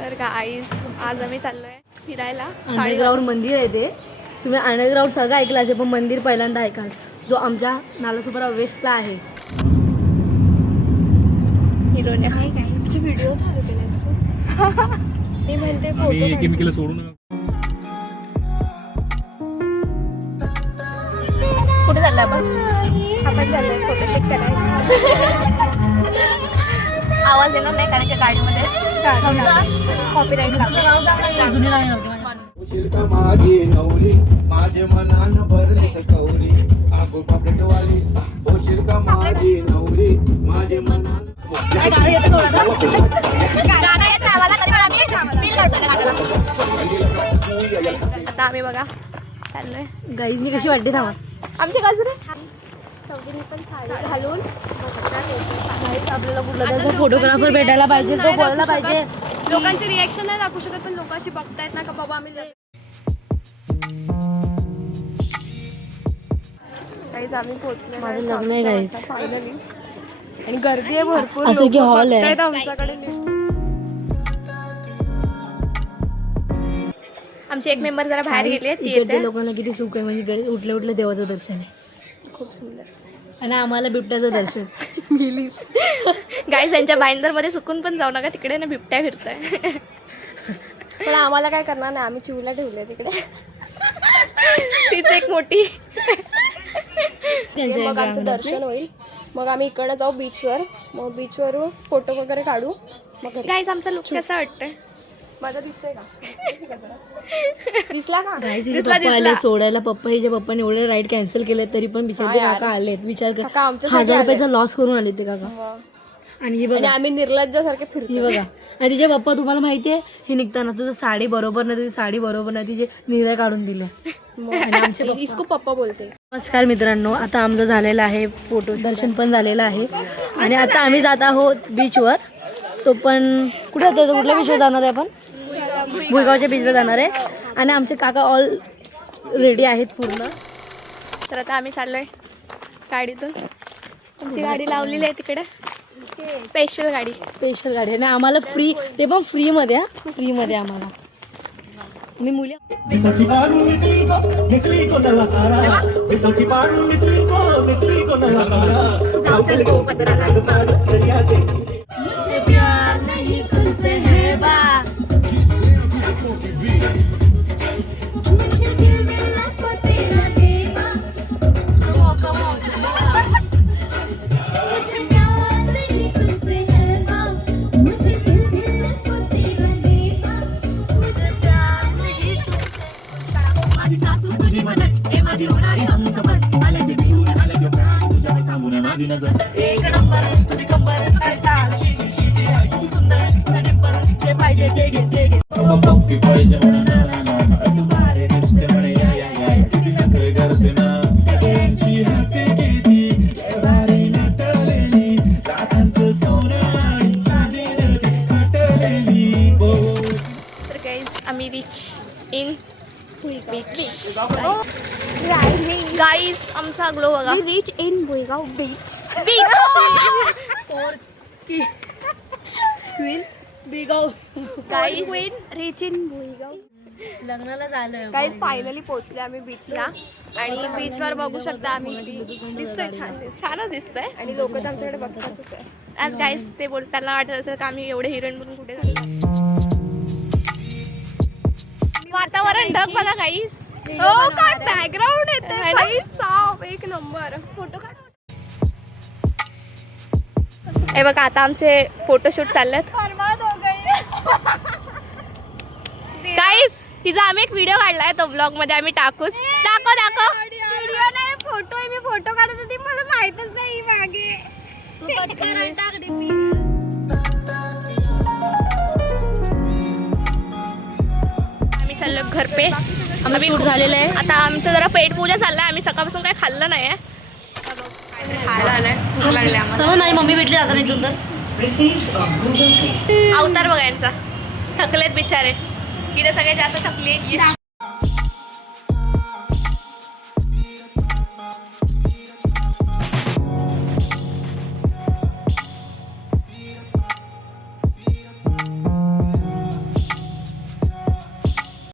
तर गाईस आज आम्ही चाललोय फिरायला. अंडरग्राऊंड मंदिर आहे ते. तुम्ही अंडरग्राऊंड सगळं ऐकलं असेल पण मंदिर पहिल्यांदा ऐकाल, जो आमच्या नालासोपारा वेस्टला आहे. हिरोने व्हिडिओ चालू केलास तू? मी म्हणते फोटो सोडून कुठे चाललो आपण चाललोय फोटोशूट करायला. आवाज येणार नाही कारण की गाडीमध्ये कॉपीराईट शिल्का माझी नवरी माझे मनान भरले सकवरी आगो पापटवाली ओ शिल्का माझी नवरी माझे मनान. आता आम्ही बघा चाललोय. गाईज मी कशी वाटते थांबा. आमच्या गाजरे चौघींनी पण साडी घालून आपल्याला कुठला त्याचा फोटोग्राफर भेटायला पाहिजे, तो बोलायला पाहिजे. लोकांचे रिएक्शन नाही दाखवू शकत पण लोक अशी बघतायत ना का बाबा आम्ही गाईज आम्ही पोहोचले माझं लग्न आहे गाईज. फायनली आणि गर्दी आहे भरपूर. असं की हॉल आहे. आमच्याकडे आमचे एक मेंबर जरा बाहेर गेले. इकडच्या लोकांना किती सुख आहे म्हणजे उठल्या उठल्या देवाचं दर्शन आहे. खूप सुंदर. आणि आम्हाला बिबट्याचं दर्शन. गाईज यांच्या बाइंदर मध्ये सुकून पण जाऊ नका, तिकडे ना बिबट्या फिरताय. पण आम्हाला काय करणार नाही, आम्ही चिवला ठेवले तिकडे. तीच एक मोठी. मग आमचं दर्शन होईल, मग आम्ही इकडनं जाऊ बीचवर, मग बीचवरून फोटो वगैरे काढू. मग गाईज आमचा लुक कसा वाटतोय? माझा दिसतोय का? दिसला का? पप्पा आले सोडायला. पप्पाच्या पप्पाने एवढे राईड कॅन्सल केले तरी पण बिचारे काका आलेत. विचार कर, 1000 रुपयाचा लॉस करून आले ते काका. आणि हे बघा आम्ही निर्लज्जासारखे फिरतो. ही बघा. आणि तिचे पप्पा तुम्हाला माहितीये हे निघताना तुझं साडी बरोबर नाही, तुझी साडी बरोबर नाही, तिचे निर्णय काढून दिले. इसको पप्पा बोलते. नमस्कार मित्रांनो, आता आमचं झालेलं आहे फोटो दर्शन पण झालेलं आहे आणि आता आम्ही जात आहोत बीचवर. तो पण कुठे जातो? कुठल्या बीचवर जाणार आहे आपण? भुईगावच्या बीचला जाणार आहे. आणि आमचे काका ऑल रेडी आहेत पूर्ण. तर आता आम्ही चाललोय गाडीतून. आमची गाडी लावलेली आहे तिकडे, स्पेशल गाडी. स्पेशल गाडी आणि आम्हाला फ्री, ते पण फ्रीमध्ये. फ्रीमध्ये आम्हाला. मी मुली एक नंबर तुझी कंबर काय चालशी शिटी आहे सुंदर डिंपल जे पाहिजे ते घे ते घे. पप्पी पाहिजे तू भारी दिसते म्हणे या या या किती नखरे करते ना सगळ्यांची हाते घेती भारी नटलेली लाखांचं सोनं आणि चांदीनं हटलेली. तर गाईज आम्ही रिच इन बीच. गाईज आमचा ग्लो बघा. Reach in Bhuigaon beach. Guys reach in Bhuigaon. लग्नाला झालंय. गाईज फायनली पोहोचले आम्ही बीचला आणि बीचवर बघू शकता आम्ही दिसतोय. छानच दिसतोय आणि लोक तर आमच्याकडे बघतातच आहे. आज गाईज ते त्यांना वाटत असेल का आम्ही एवढे हिरोईन म्हणून कुठे जातो. वातावरण ढग बघा गाईज. हो काय बॅकग्राऊंड येते साफ एक नंबर. फोटो काढ. हे बघा आता आमचे फोटोशूट चाललेत. गाईज तिचा आम्ही एक व्हिडिओ काढलाय, तो ब्लॉग मध्ये आम्ही टाकूच. दाखव व्हिडिओ नाही, फोटो आहे. मी फोटो काढत होती, मला माहितच नाही मागे. आम्ही चाललो घर पे. आम्ही शूट झालेलं आहे. आता आमचं जरा पेट पूजा चाललाय. आम्ही सकाळपासून काही खाल्लं नाही खायला आलंय. भूक लागली आम्हाला. नाही मम्मी भेटली जाता नाही तुझं. अवतार बघा यांचा. थकलेत बिचारे. इथे सगळे जास्त थकले.